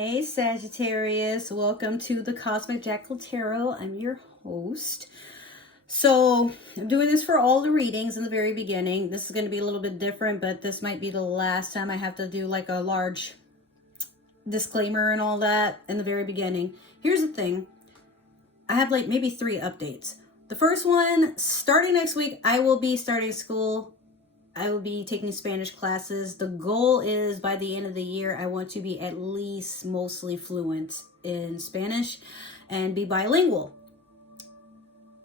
Hey Sagittarius, welcome to the Cosmic Jackal Tarot. I'm your host. So I'm doing this for all the readings in the very beginning. This is going to be a little bit different, but this might be the last time I have to do like a large disclaimer and all that in the very beginning. Here's the thing. I have like maybe 3 updates. The first one, starting next week, I will be starting school. I will be taking Spanish classes. The goal is by the end of the year, I want to be at least mostly fluent in Spanish and be bilingual.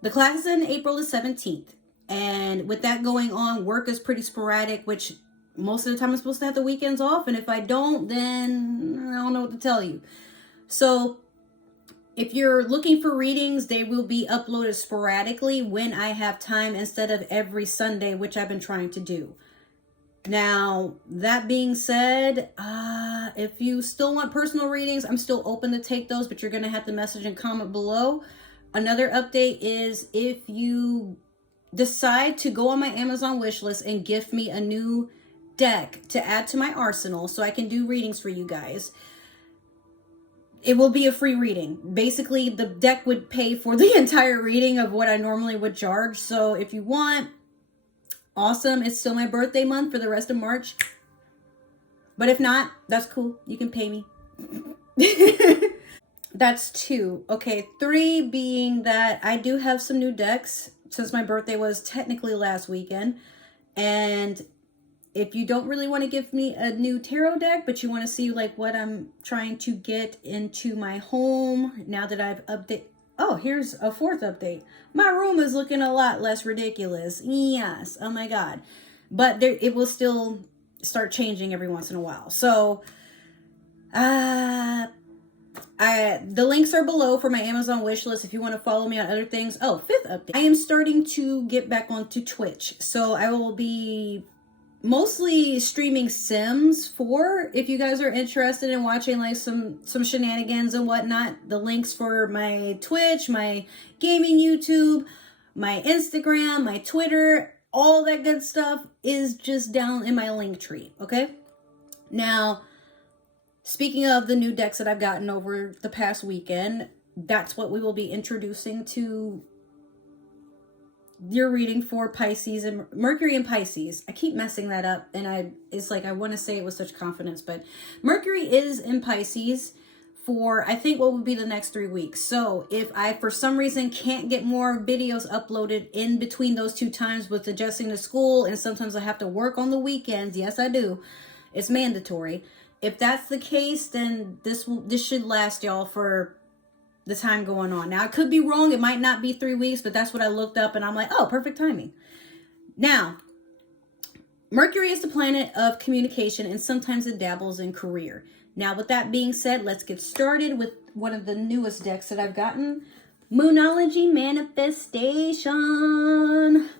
The class is in April the 17th. And with that going on, work is pretty sporadic, which most of the time I'm supposed to have the weekends off. And if I don't, then I don't know what to tell you. So if you're looking for readings, they will be uploaded sporadically when I have time instead of every Sunday, which I've been trying to do. Now, that being said, if you still want personal readings, I'm still open to take those, but you're going to have to message and comment below. Another update is if you decide to go on my Amazon wish list and gift me a new deck to add to my arsenal so I can do readings for you guys, it will be a free reading. Basically, the deck would pay for the entire reading of what I normally would charge. So if you want, awesome. It's still my birthday month for the rest of March. But if not, that's cool. You can pay me. That's 2. Okay, 3 being that I do have some new decks since my birthday was technically last weekend. And if you don't really want to give me a new tarot deck, but you want to see like what I'm trying to get into my home now that I've updated. Oh, here's a 4th update. My room is looking a lot less ridiculous. Yes. Oh my God. But it will still start changing every once in a while. So, the links are below for my Amazon wish list if you want to follow me on other things. Oh, 5th update. I am starting to get back onto Twitch. So I will be mostly streaming Sims 4 if you guys are interested in watching like some shenanigans and whatnot. The links for my Twitch, my gaming YouTube, my Instagram, my Twitter, all that good stuff is just down in my link tree. Okay, now speaking of the new decks that I've gotten over the past weekend, that's what we will be introducing to your reading for Pisces and Mercury and Pisces. I keep messing that up, and it's like I want to say it with such confidence, but Mercury is in Pisces for I think what would be the next 3 weeks. So if I for some reason can't get more videos uploaded in between those 2 times with adjusting to school, and sometimes I have to work on the weekends, yes I do, it's mandatory. If that's the case, then this should last y'all for the time going on. Now, I could be wrong. It might not be 3 weeks, but that's what I looked up and I'm like, oh, perfect timing. Now, Mercury is the planet of communication and sometimes it dabbles in career. Now, with that being said, let's get started with one of the newest decks that I've gotten, Moonology Manifestation.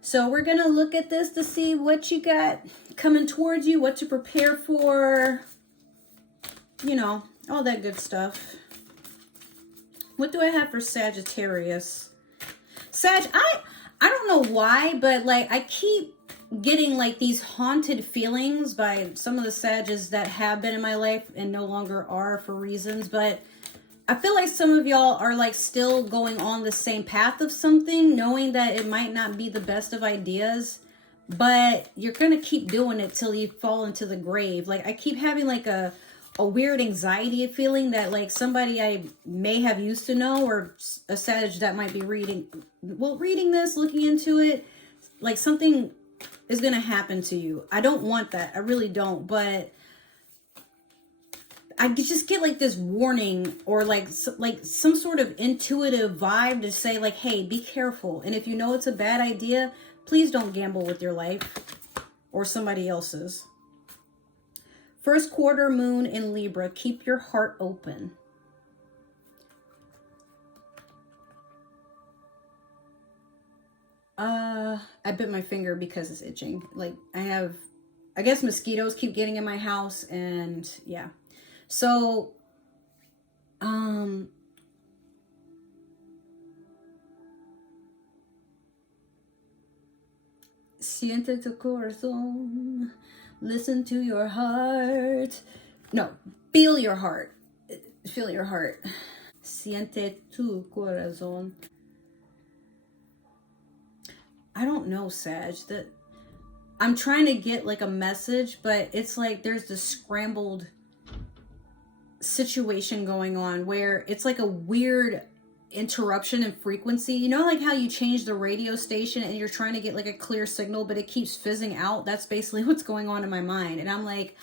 So we're going to look at this to see what you got coming towards you, what to prepare for, you know, all that good stuff. What do I have for Sagittarius? I don't know why, but like I keep getting like these haunted feelings by some of the Sages that have been in my life and no longer are for reasons. But I feel like some of y'all are like still going on the same path of something, knowing that it might not be the best of ideas, but you're going to keep doing it till you fall into the grave. Like I keep having like a weird anxiety feeling that like somebody I may have used to know, or a Sag that might be reading this, looking into it, like something is going to happen to you. I don't want that. I really don't. But I just get like this warning or like some sort of intuitive vibe to say like, hey, be careful. And if you know it's a bad idea, please don't gamble with your life or somebody else's. First quarter moon in Libra, keep your heart open. I bit my finger because it's itching. Like I guess mosquitoes keep getting in my house, and yeah. So, siente tu corazón. Listen to your heart. No, Feel your heart. Feel your heart. Siente tu corazón. I don't know, Sag. That I'm trying to get like a message, but it's like there's this scrambled situation going on where it's like a weird interruption in frequency. You know, like how you change the radio station and you're trying to get like a clear signal, but it keeps fizzing out? That's basically what's going on in my mind. And I'm like,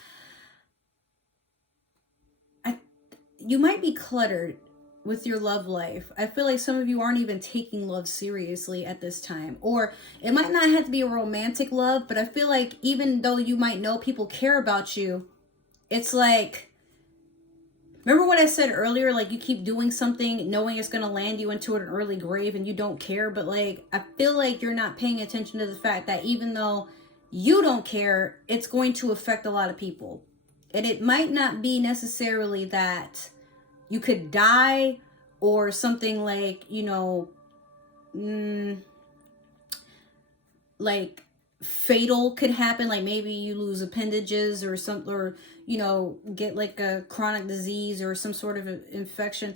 you might be cluttered with your love life. I feel like some of you aren't even taking love seriously at this time. Or it might not have to be a romantic love, but I feel like even though you might know people care about you, it's like, remember what I said earlier? Like you keep doing something knowing it's going to land you into an early grave and you don't care. But like, I feel like you're not paying attention to the fact that even though you don't care, it's going to affect a lot of people. And it might not be necessarily that you could die or something like, you know, like fatal could happen. Like maybe you lose appendages or something, or, you know, get like a chronic disease or some sort of infection,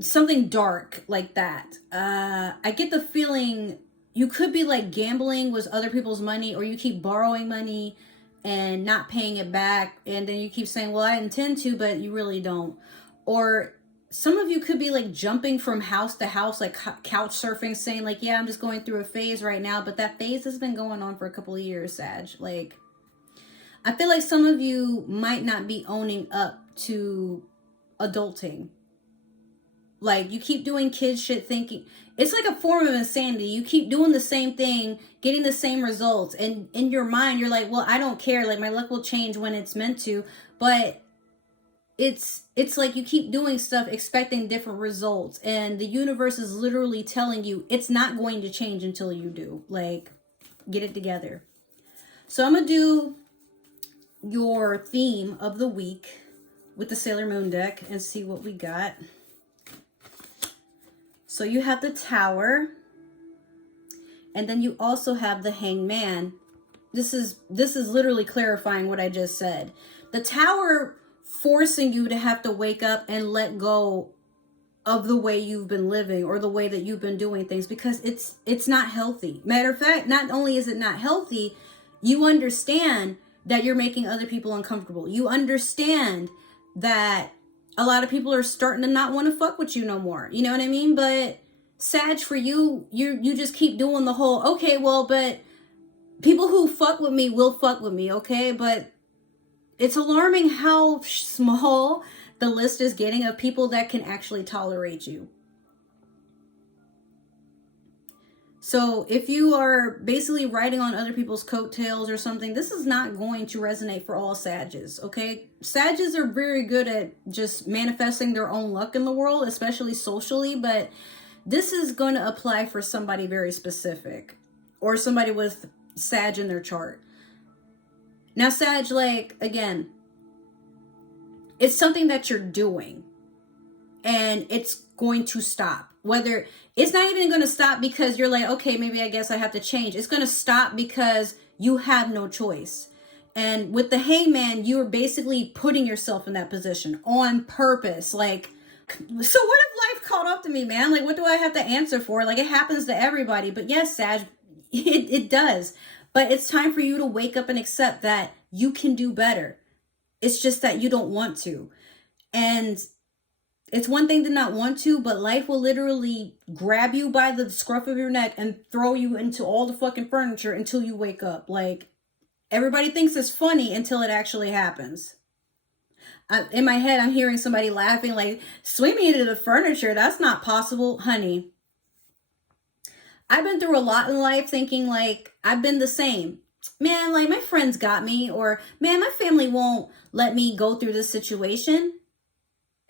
something dark like that. I get the feeling you could be like gambling with other people's money, or you keep borrowing money and not paying it back, and then you keep saying, well, I intend to, but you really don't. Or some of you could be like jumping from house to house, like couch surfing, saying like, yeah, I'm just going through a phase right now, but that phase has been going on for a couple of years, Sag. Like, I feel like some of you might not be owning up to adulting. Like, you keep doing kid shit thinking it's like a form of insanity. You keep doing the same thing, getting the same results, and in your mind you're like, well, I don't care, like my luck will change when it's meant to. But it's like you keep doing stuff expecting different results, and the universe is literally telling you it's not going to change until you do. Like, get it together. So I'm gonna do your theme of the week with the Sailor Moon deck and see what we got. So you have the Tower, and then you also have the Hangman. This is literally clarifying what I just said. The Tower forcing you to have to wake up and let go of the way you've been living or the way that you've been doing things, because it's not healthy. Matter of fact, not only is it not healthy, you understand that you're making other people uncomfortable. You understand that a lot of people are starting to not want to fuck with you no more. You know what I mean? But Sag, for you just keep doing the whole, okay, well, but people who fuck with me will fuck with me, okay? But it's alarming how small the list is getting of people that can actually tolerate you. So if you are basically riding on other people's coattails or something, this is not going to resonate for all Sages, okay? Sages are very good at just manifesting their own luck in the world, especially socially, but this is going to apply for somebody very specific, or somebody with Sag in their chart. Now, Sag, like, again, it's something that you're doing, and it's going to stop. Whether it's not even going to stop because you're like, okay, maybe I guess I have to change. It's going to stop because you have no choice. And with the Hangman, you're basically putting yourself in that position on purpose. Like, so what if life caught up to me, man? Like, what do I have to answer for? Like, it happens to everybody. But yes, Sag, it does. But it's time for you to wake up and accept that you can do better. It's just that you don't want to. And it's one thing to not want to, but life will literally grab you by the scruff of your neck and throw you into all the fucking furniture until you wake up. Like, everybody thinks it's funny until it actually happens. In my head, I'm hearing somebody laughing like, swing me into the furniture. That's not possible. Honey, I've been through a lot in life thinking like, I've been the same. Man, like my friends got me, or man, my family won't let me go through this situation.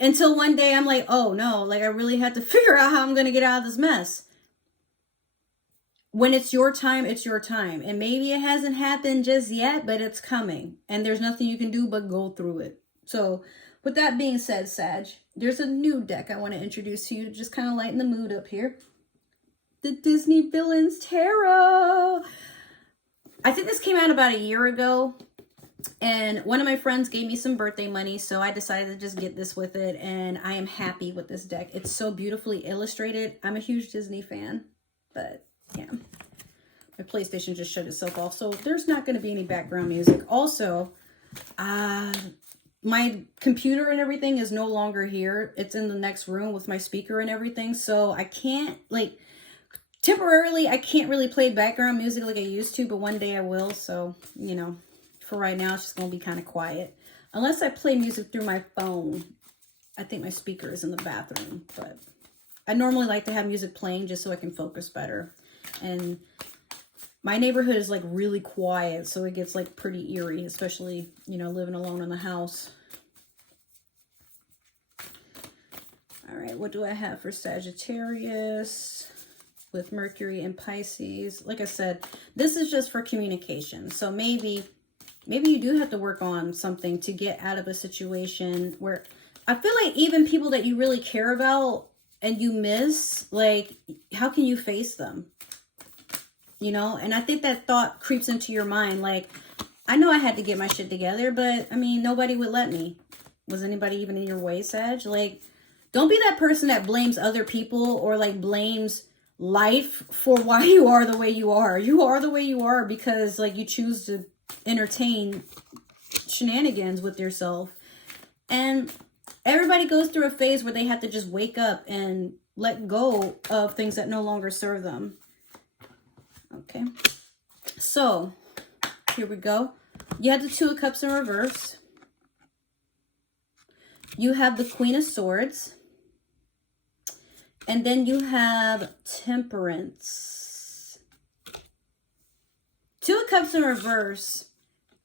Until one day I'm like, oh no, like I really had to figure out how I'm going to get out of this mess. When it's your time, it's your time. And maybe it hasn't happened just yet, but it's coming. And there's nothing you can do but go through it. So with that being said, Sag, there's a new deck I want to introduce to you to just kind of lighten the mood up here. The Disney Villains Tarot. I think this came out about a year ago. And one of my friends gave me some birthday money, so I decided to just get this with it, and I am happy with this deck. It's so beautifully illustrated. I'm a huge Disney fan, but yeah. My PlayStation just shut itself off, so there's not going to be any background music. Also, my computer and everything is no longer here. It's in the next room with my speaker and everything, so I can't, like, temporarily, I can't really play background music like I used to, but one day I will, so, you know. For right now, it's just going to be kind of quiet. Unless I play music through my phone. I think my speaker is in the bathroom. But I normally like to have music playing just so I can focus better. And my neighborhood is like really quiet. So it gets like pretty eerie. Especially, you know, living alone in the house. Alright, what do I have for Sagittarius? With Mercury and Pisces. Like I said, this is just for communication. So maybe you do have to work on something to get out of a situation where I feel like even people that you really care about and you miss, like, how can you face them? You know, and I think that thought creeps into your mind. Like, I know I had to get my shit together, but I mean, nobody would let me. Was anybody even in your way, Sag? Like, don't be that person that blames other people or like blames life for why you are the way you are. You are the way you are because like you choose to entertain shenanigans with yourself. And everybody goes through a phase where they have to just wake up and let go of things that no longer serve them. Okay, so here we go. You have the Two of Cups in reverse. You have the Queen of Swords. And then you have Temperance. Two of Cups in reverse.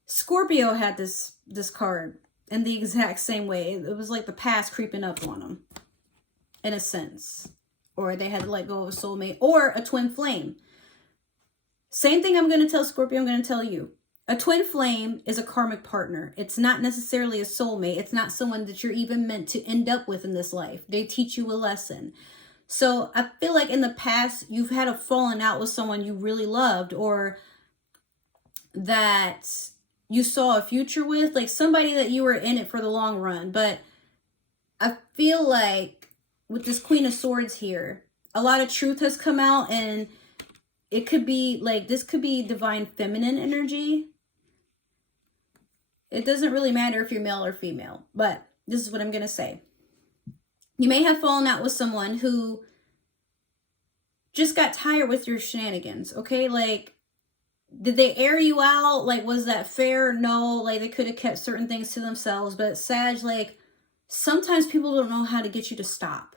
Scorpio had this card in the exact same way. It was like the past creeping up on them, in a sense. Or they had to let go of a soulmate or a twin flame. Same thing I'm going to tell Scorpio, I'm going to tell you. A twin flame is a karmic partner. It's not necessarily a soulmate. It's not someone that you're even meant to end up with in this life. They teach you a lesson. So I feel like in the past, you've had a falling out with someone you really loved or that you saw a future with, like somebody that you were in it for the long run. But I feel like with this Queen of Swords here, a lot of truth has come out, and it could be like, this could be divine feminine energy. It doesn't really matter if you're male or female, but this is what I'm going to say. You may have fallen out with someone who just got tired with your shenanigans, okay? Like, did they air you out? Like, was that fair? No, like, they could have kept certain things to themselves. But Sag, like, sometimes people don't know how to get you to stop.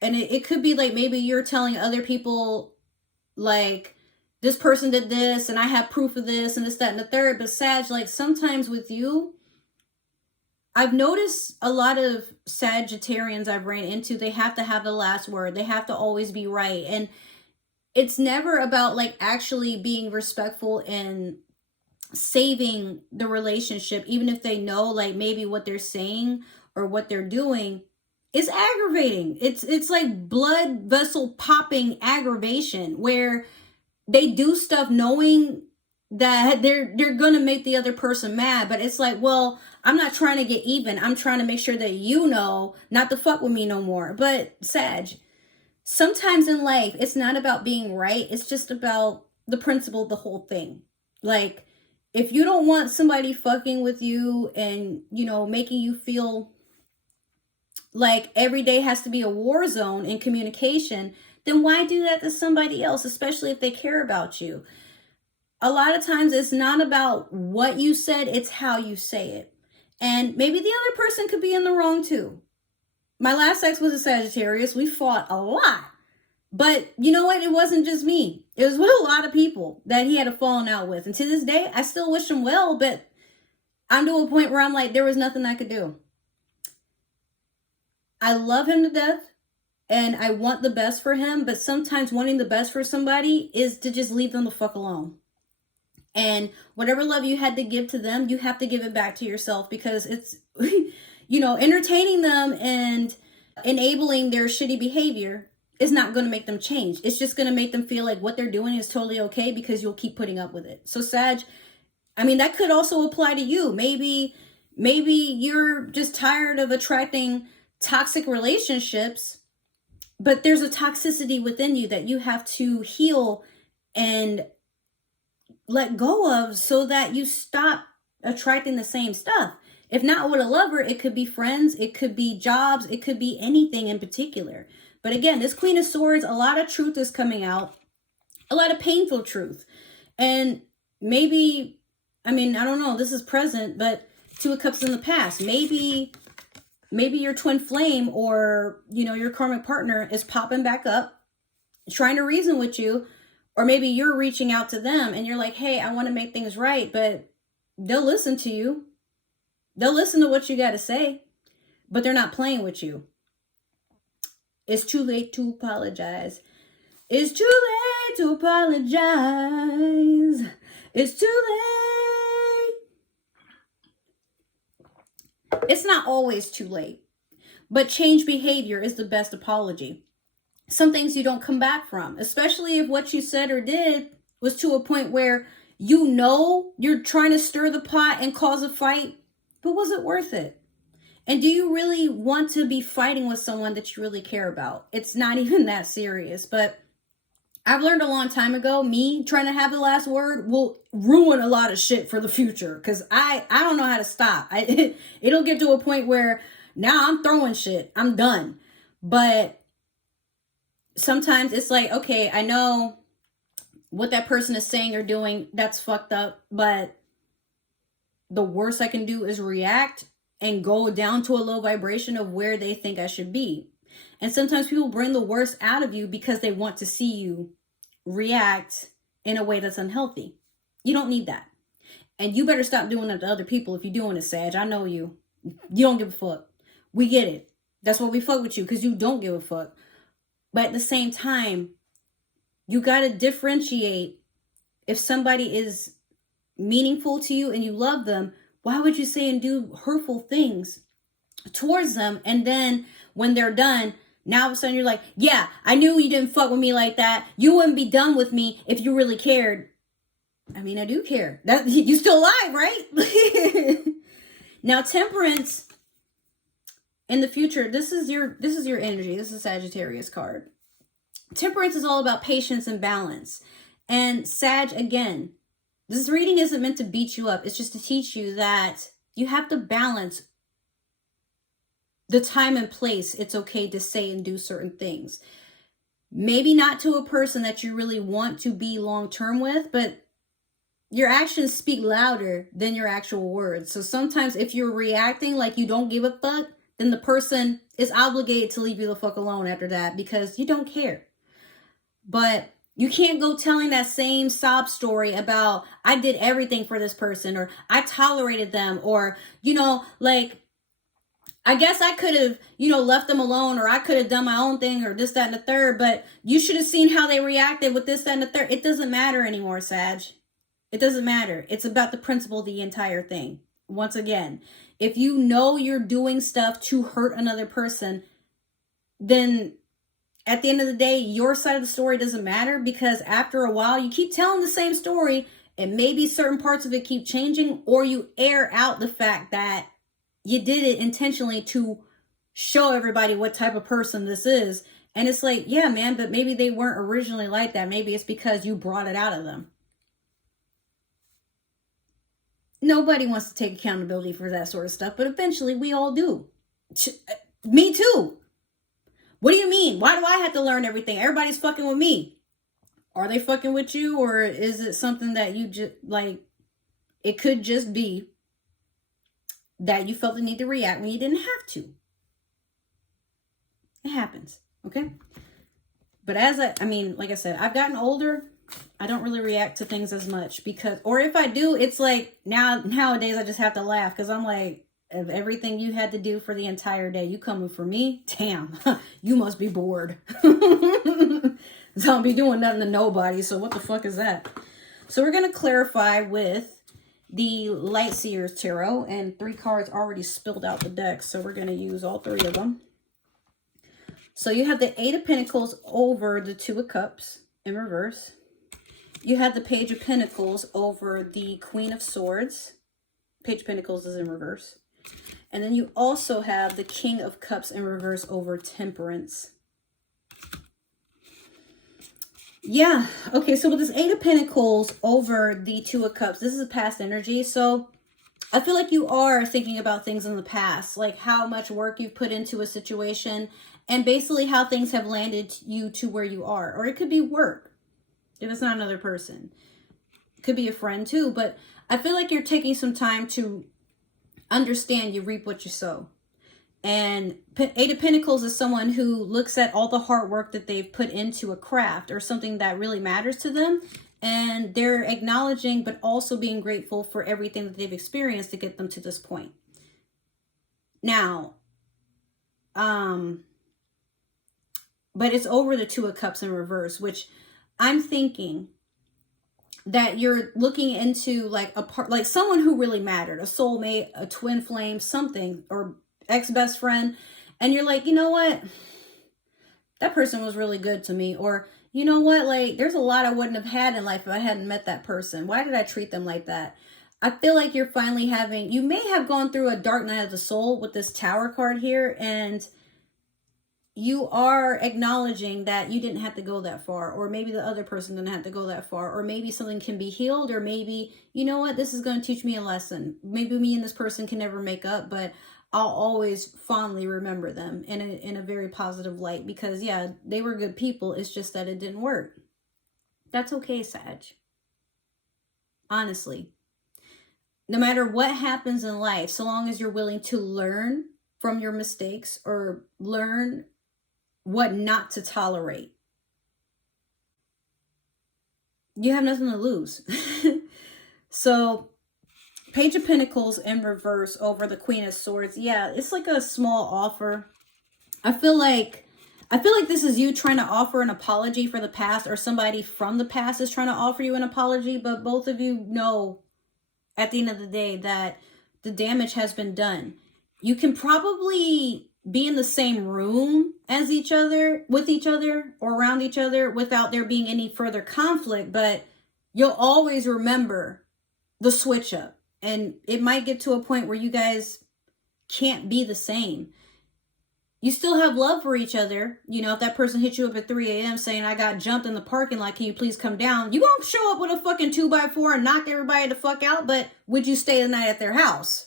And it could be like, maybe you're telling other people, like, this person did this, and I have proof of this, and this, that, and the third. But Sag, like, sometimes with you, I've noticed a lot of Sagittarians I've ran into, they have to have the last word. They have to always be right. And it's never about like actually being respectful and saving the relationship, even if they know like maybe what they're saying or what they're doing is aggravating. It's like blood vessel popping aggravation where they do stuff knowing that they're gonna make the other person mad, but it's like, well, I'm not trying to get even. I'm trying to make sure that you know not to fuck with me no more. But Sag, sometimes in life, it's not about being right. It's just about the principle of the whole thing. Like, if you don't want somebody fucking with you and, you know, making you feel like every day has to be a war zone in communication, then why do that to somebody else, especially if they care about you? A lot of times it's not about what you said, it's how you say it. And maybe the other person could be in the wrong too. My last ex was a Sagittarius. We fought a lot. But you know what? It wasn't just me. It was with a lot of people that he had a falling out with. And to this day, I still wish him well, but I'm to a point where I'm like, there was nothing I could do. I love him to death and I want the best for him, but sometimes wanting the best for somebody is to just leave them the fuck alone. And whatever love you had to give to them, you have to give it back to yourself, because it's, you know, entertaining them and enabling their shitty behavior is not going to make them change. It's just going to make them feel like what they're doing is totally okay because you'll keep putting up with it. So Sag, I mean, that could also apply to you. Maybe you're just tired of attracting toxic relationships, but there's a toxicity within you that you have to heal and let go of so that you stop attracting the same stuff. If not with a lover, it could be friends, it could be jobs, it could be anything in particular. But again, this Queen of Swords, a lot of truth is coming out, a lot of painful truth. And maybe, I mean, I don't know, this is present, but Two of Cups in the past. Maybe your twin flame or, you know, your karmic partner is popping back up, trying to reason with you. Or maybe you're reaching out to them and you're like, hey, I want to make things right. But they'll listen to you. They'll listen to what you got to say. But they're not playing with you. It's too late to apologize. It's too late to apologize. It's too late. It's not always too late. But change behavior is the best apology. Some things you don't come back from, especially if what you said or did was to a point where you know you're trying to stir the pot and cause a fight, but was it worth it? And do you really want to be fighting with someone that you really care about? It's not even that serious, but I've learned a long time ago, me trying to have the last word will ruin a lot of shit for the future because I don't know how to stop. It'll get to a point where now I'm throwing shit. I'm done. But sometimes it's like, okay, I know what that person is saying or doing, that's fucked up, but the worst I can do is react and go down to a low vibration of where they think I should be. And sometimes people bring the worst out of you because they want to see you react in a way that's unhealthy. You don't need that. And you better stop doing that to other people if you're doing it, Sag. I know you. You don't give a fuck. We get it. That's why we fuck with you, because you don't give a fuck. But at the same time, you got to differentiate. If somebody is meaningful to you and you love them, why would you say and do hurtful things towards them? And then when they're done, now all of a sudden you're like, yeah, I knew you didn't fuck with me like that. You wouldn't be done with me if you really cared. I mean, I do care. That you still alive, right? Now, Temperance. In the future, this is your energy. This is a Sagittarius card. Temperance is all about patience and balance. And Sag, again, this reading isn't meant to beat you up. It's just to teach you that you have to balance the time and place. It's okay to say and do certain things. Maybe not to a person that you really want to be long-term with, but your actions speak louder than your actual words. So sometimes if you're reacting like you don't give a fuck, then the person is obligated to leave you the fuck alone after that because you don't care. But you can't go telling that same sob story about I did everything for this person or I tolerated them or, you know, like, I guess I could have, you know, left them alone or I could have done my own thing or this, that, and the third, but you should have seen how they reacted with this, that, and the third. It doesn't matter anymore, Sag. It doesn't matter. It's about the principle of the entire thing. Once again, if you know you're doing stuff to hurt another person, then at the end of the day, your side of the story doesn't matter because after a while, you keep telling the same story and maybe certain parts of it keep changing or you air out the fact that you did it intentionally to show everybody what type of person this is. And it's like, yeah, man, but maybe they weren't originally like that. Maybe it's because you brought it out of them. Nobody wants to take accountability for that sort of stuff, but eventually we all do. Me too. What do you mean? Why do I have to learn everything? Everybody's fucking with me. Are they fucking with you? Or is it something that you just, like, it could just be that you felt the need to react when you didn't have to. It happens, okay? But I mean, like I said, I've gotten older. I don't really react to things as much because, or if I do, it's like nowadays I just have to laugh because I'm like, of everything you had to do for the entire day, you coming for me? Damn, you must be bored. So I'll be doing nothing to nobody. So what the fuck is that? So we're going to clarify with the Light Seers Tarot, and 3 cards already spilled out the deck. So we're going to use all 3 of them. So you have the 8 of Pentacles over the 2 of Cups in reverse. you had the Page of Pentacles over the Queen of Swords. Page of Pentacles is in reverse. And then you also have the King of Cups in reverse over Temperance. Yeah. Okay, so with this Eight of Pentacles over the Two of Cups, this is past energy. So I feel like you are thinking about things in the past, like how much work you've put into a situation and basically how things have landed you to where you are. Or it could be work if it's not another person. It could be a friend too, but I feel like you're taking some time to understand you reap what you sow. And Eight of Pentacles is someone who looks at all the hard work that they've put into a craft or something that really matters to them. And they're acknowledging, but also being grateful for everything that they've experienced to get them to this point. Now, but it's over the Two of Cups in reverse, which I'm thinking that you're looking into like like someone who really mattered, a soulmate, a twin flame, something, or ex-best friend. And you're like, you know what? That person was really good to me. Or, you know what? Like, there's a lot I wouldn't have had in life if I hadn't met that person. Why did I treat them like that? I feel like you're finally having, you may have gone through a dark night of the soul with this Tower card here. And you are acknowledging that you didn't have to go that far, or maybe the other person didn't have to go that far, or maybe something can be healed, or maybe, you know what, this is going to teach me a lesson. Maybe me and this person can never make up, but I'll always fondly remember them in a very positive light, because yeah, they were good people. It's just that it didn't work. That's okay, Sag. Honestly, no matter what happens in life, so long as you're willing to learn from your mistakes or learn what not to tolerate, you have nothing to lose. So Page of Pentacles in reverse over the Queen of Swords. Yeah, it's like a small offer. I feel like this is you trying to offer an apology for the past, or somebody from the past is trying to offer you an apology, but both of you know at the end of the day that the damage has been done. You can probably be in the same room as each other, with each other, or around each other without there being any further conflict, but you'll always remember the switch up. And it might get to a point where you guys can't be the same. You still have love for each other. You know, if that person hits you up at 3 a.m. saying, I got jumped in the parking lot, can you please come down? You won't show up with a fucking 2x4 and knock everybody the fuck out, but would you stay the night at their house?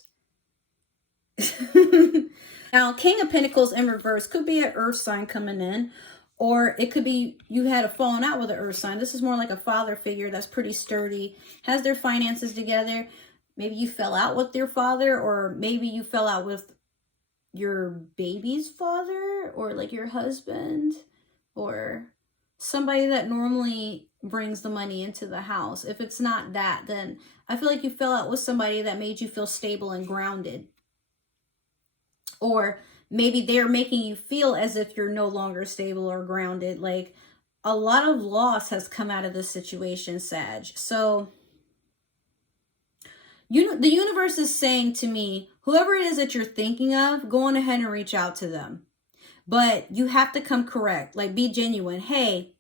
Now, King of Pentacles in reverse could be an earth sign coming in, or it could be you had a falling out with an earth sign. This is more like a father figure that's pretty sturdy, has their finances together. Maybe you fell out with your father, or maybe you fell out with your baby's father, or like your husband, or somebody that normally brings the money into the house. If it's not that, then I feel like you fell out with somebody that made you feel stable and grounded. Or maybe they're making you feel as if you're no longer stable or grounded. Like, a lot of loss has come out of this situation, Sag. So the universe is saying to me, whoever it is that you're thinking of, go on ahead and reach out to them. But you have to come correct. Like, be genuine. Hey,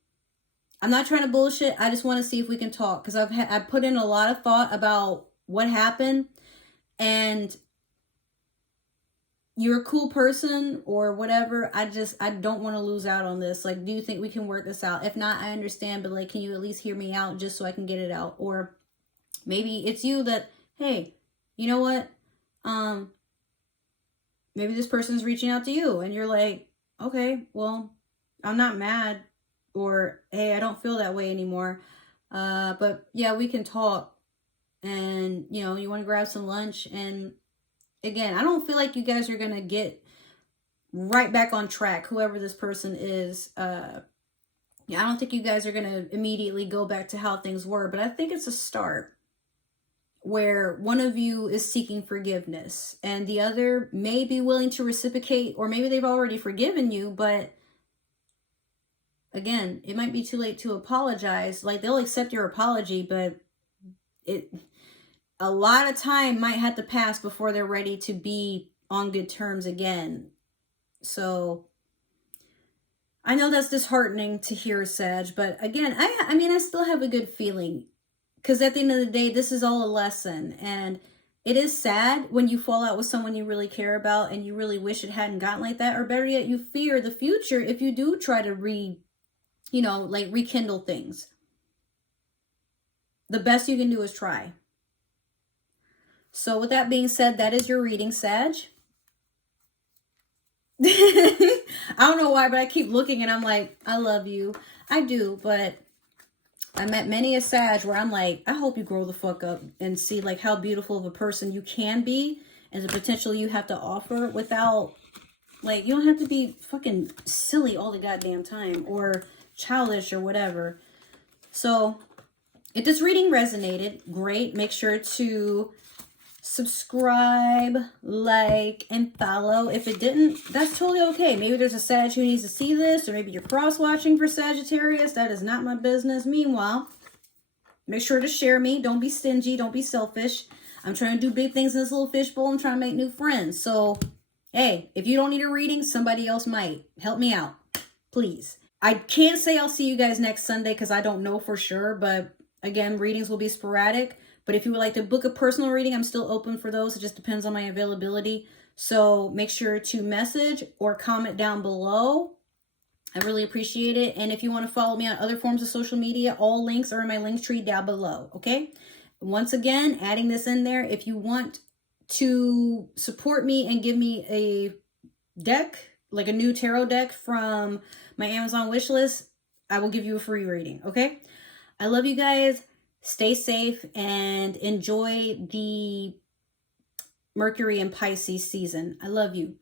I'm not trying to bullshit. I just want to see if we can talk. Because I've put in a lot of thought about what happened. And you're a cool person or whatever. I don't want to lose out on this. Like, do you think we can work this out? If not, I understand. But like, can you at least hear me out just so I can get it out? Or maybe it's you that, hey, you know what? Maybe this person's reaching out to you and you're like, okay, well, I'm not mad, or hey, I don't feel that way anymore. But yeah, we can talk, and you know, you want to grab some lunch. And again, I don't feel like you guys are going to get right back on track, whoever this person is. Yeah, I don't think you guys are going to immediately go back to how things were, but I think it's a start where one of you is seeking forgiveness and the other may be willing to reciprocate, or maybe they've already forgiven you, but again, it might be too late to apologize. Like, they'll accept your apology, but a lot of time might have to pass before they're ready to be on good terms again. So I know that's disheartening to hear, Sag, but again, I mean, I still have a good feeling, because at the end of the day, this is all a lesson. And it is sad when you fall out with someone you really care about and you really wish it hadn't gotten like that, or better yet, you fear the future if you do try to rekindle things. The best you can do is try. So with that being said, that is your reading, Sag. I don't know why, but I keep looking and I'm like, I love you. I do, but I met many a Sag where I'm like, I hope you grow the fuck up and see like how beautiful of a person you can be and the potential you have to offer without, like, you don't have to be fucking silly all the goddamn time or childish or whatever. So if this reading resonated, great. Make sure to subscribe, like, and follow. If it didn't, that's totally okay. Maybe there's a Sag who needs to see this, or maybe you're cross-watching for Sagittarius. That is not my business. Meanwhile, make sure to share me. Don't be stingy. Don't be selfish. I'm trying to do big things in this little fishbowl. I'm trying to make new friends. So, hey, if you don't need a reading, somebody else might. Help me out, please. I can't say I'll see you guys next Sunday because I don't know for sure, but again, readings will be sporadic. But if you would like to book a personal reading, I'm still open for those. It just depends on my availability. So make sure to message or comment down below. I really appreciate it. And if you want to follow me on other forms of social media, all links are in my link tree down below. Okay. Once again, adding this in there. If you want to support me and give me a deck, like a new tarot deck from my Amazon wish list, I will give you a free reading. Okay. I love you guys. Stay safe and enjoy the Mercury and Pisces season. I love you.